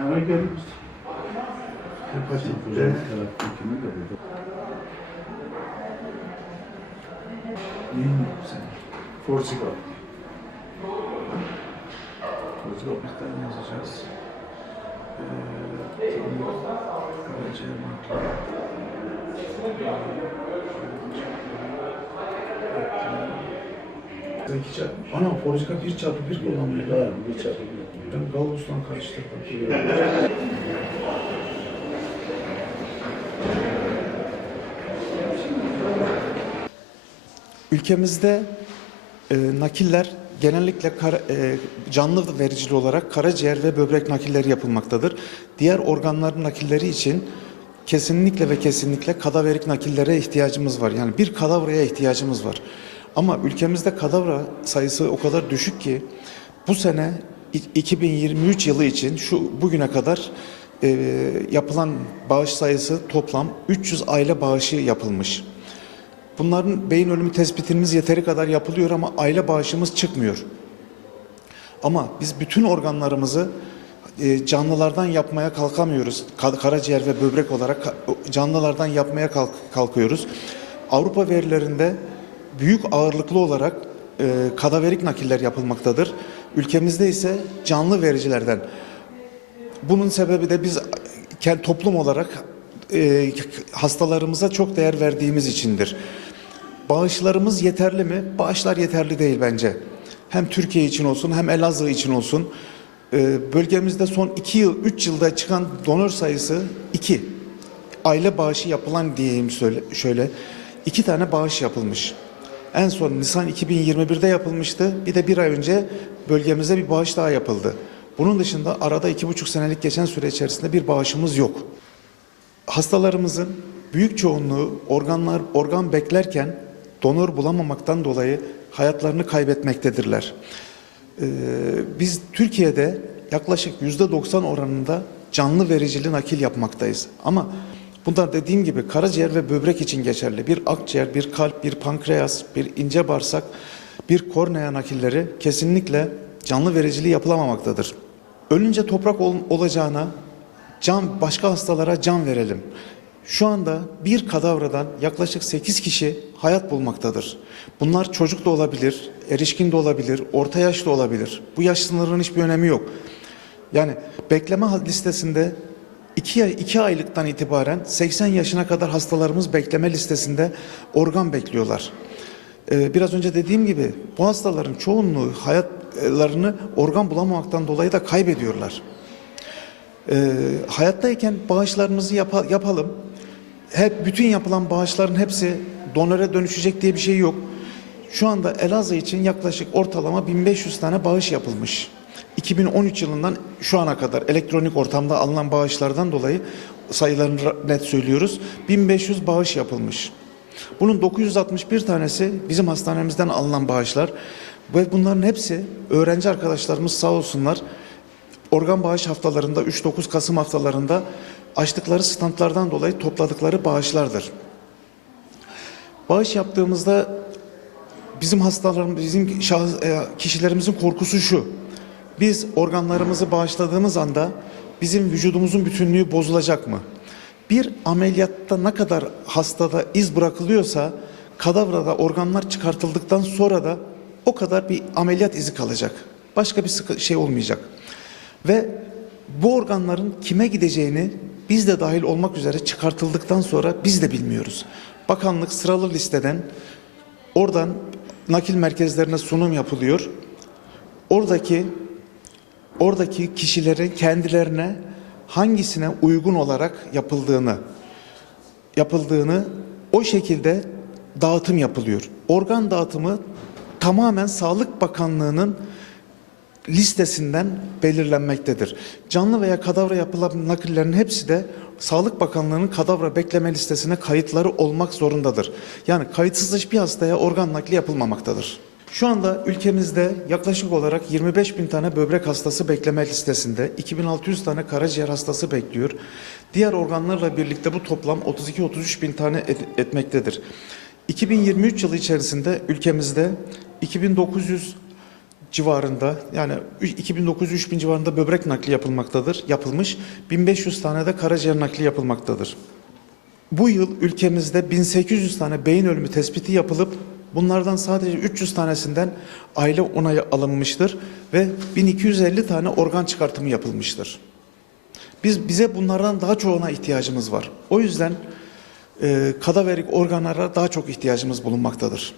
Eve gelmiş. Hepatit B. Taraftaki de burada. Neyin yok sen? Forsiga. Forsiga bir tane yazacağız. Ee. Karaciğer nakli. Ben iki çarpı. Ana Forsiga bir çarpı bir kullanmıyor. Var, bir çarpı bir. Ben Gauss'tan karıştırdım. Ülkemizde e, nakiller genellikle kara- e, canlı vericili olarak karaciğer ve böbrek nakilleri yapılmaktadır. Diğer organların nakilleri için kesinlikle ve kesinlikle kadaverik nakillere ihtiyacımız var. Yani bir kadavraya ihtiyacımız var. Ama ülkemizde kadavra sayısı o kadar düşük ki bu sene i- 2023 yılı için şu bugüne kadar e, yapılan bağış sayısı toplam 300 aile bağışı yapılmış. Bunların beyin ölümü tespitimiz yeteri kadar yapılıyor ama aile bağışımız çıkmıyor. Ama biz bütün organlarımızı canlılardan yapmaya kalkamıyoruz. Ka- Karaciğer ve böbrek olarak canlılardan yapmaya kalk- kalkıyoruz. Avrupa verilerinde büyük ağırlıklı olarak e, kadaverik nakiller yapılmaktadır. Ülkemizde ise canlı vericilerden. Bunun sebebi de biz toplum olarak e, hastalarımıza çok değer verdiğimiz içindir. Bağışlarımız yeterli mi? Bağışlar yeterli değil bence. Hem Türkiye için olsun hem Elazığ için olsun. E, bölgemizde son 2 yıl, 3 yılda çıkan donör sayısı 2. Aile bağışı yapılan diyeyim söyle, şöyle. 2 tane bağış yapılmış. En son Nisan 2021'de yapılmıştı. Bir de bir ay önce bölgemizde bir bağış daha yapıldı. Bunun dışında arada iki buçuk senelik geçen süre içerisinde bir bağışımız yok. Hastalarımızın büyük çoğunluğu organlar organ beklerken donör bulamamaktan dolayı hayatlarını kaybetmektedirler. Ee, biz Türkiye'de yaklaşık yüzde 90 oranında canlı vericili nakil yapmaktayız. Ama bunlar dediğim gibi karaciğer ve böbrek için geçerli. Bir akciğer, bir kalp, bir pankreas, bir ince bağırsak, bir kornea nakilleri kesinlikle canlı vericiliği yapılamamaktadır. Ölünce toprak ol- olacağına can başka hastalara can verelim. Şu anda bir kadavradan yaklaşık 8 kişi hayat bulmaktadır. Bunlar çocuk da olabilir, erişkin de olabilir, orta yaş da olabilir. Bu yaş sınırının hiçbir önemi yok. Yani bekleme listesinde 2 ay, iki aylıktan itibaren 80 yaşına kadar hastalarımız bekleme listesinde organ bekliyorlar. Ee, biraz önce dediğim gibi bu hastaların çoğunluğu hayatlarını organ bulamamaktan dolayı da kaybediyorlar. Ee, hayattayken bağışlarımızı yapa- yapalım. Hep bütün yapılan bağışların hepsi donöre dönüşecek diye bir şey yok. Şu anda Elazığ için yaklaşık ortalama 1500 tane bağış yapılmış. 2013 yılından şu ana kadar elektronik ortamda alınan bağışlardan dolayı sayılarını net söylüyoruz. 1500 bağış yapılmış. Bunun 961 tanesi bizim hastanemizden alınan bağışlar ve bunların hepsi öğrenci arkadaşlarımız sağ olsunlar organ bağış haftalarında 3-9 Kasım haftalarında açtıkları standlardan dolayı topladıkları bağışlardır. Bağış yaptığımızda bizim hastalarımız, bizim şahıs, e, kişilerimizin korkusu şu. Biz organlarımızı bağışladığımız anda bizim vücudumuzun bütünlüğü bozulacak mı? Bir ameliyatta ne kadar hastada iz bırakılıyorsa kadavrada organlar çıkartıldıktan sonra da o kadar bir ameliyat izi kalacak. Başka bir şey olmayacak. Ve bu organların kime gideceğini biz de dahil olmak üzere çıkartıldıktan sonra biz de bilmiyoruz. Bakanlık sıralı listeden oradan nakil merkezlerine sunum yapılıyor. Oradaki oradaki kişilerin kendilerine hangisine uygun olarak yapıldığını yapıldığını o şekilde dağıtım yapılıyor. Organ dağıtımı tamamen Sağlık Bakanlığı'nın listesinden belirlenmektedir. Canlı veya kadavra yapılan nakillerin hepsi de Sağlık Bakanlığı'nın kadavra bekleme listesine kayıtları olmak zorundadır. Yani kayıtsız hiçbir hastaya organ nakli yapılmamaktadır. Şu anda ülkemizde yaklaşık olarak 25 bin tane böbrek hastası bekleme listesinde, 2600 tane karaciğer hastası bekliyor. Diğer organlarla birlikte bu toplam 32-33 bin tane et- etmektedir. 2023 yılı içerisinde ülkemizde 2900 civarında yani 2900-3000 civarında böbrek nakli yapılmaktadır. Yapılmış. 1500 tane de karaciğer nakli yapılmaktadır. Bu yıl ülkemizde 1800 tane beyin ölümü tespiti yapılıp bunlardan sadece 300 tanesinden aile onayı alınmıştır ve 1250 tane organ çıkartımı yapılmıştır. Biz bize bunlardan daha çoğuna ihtiyacımız var. O yüzden e, kadaverik organlara daha çok ihtiyacımız bulunmaktadır.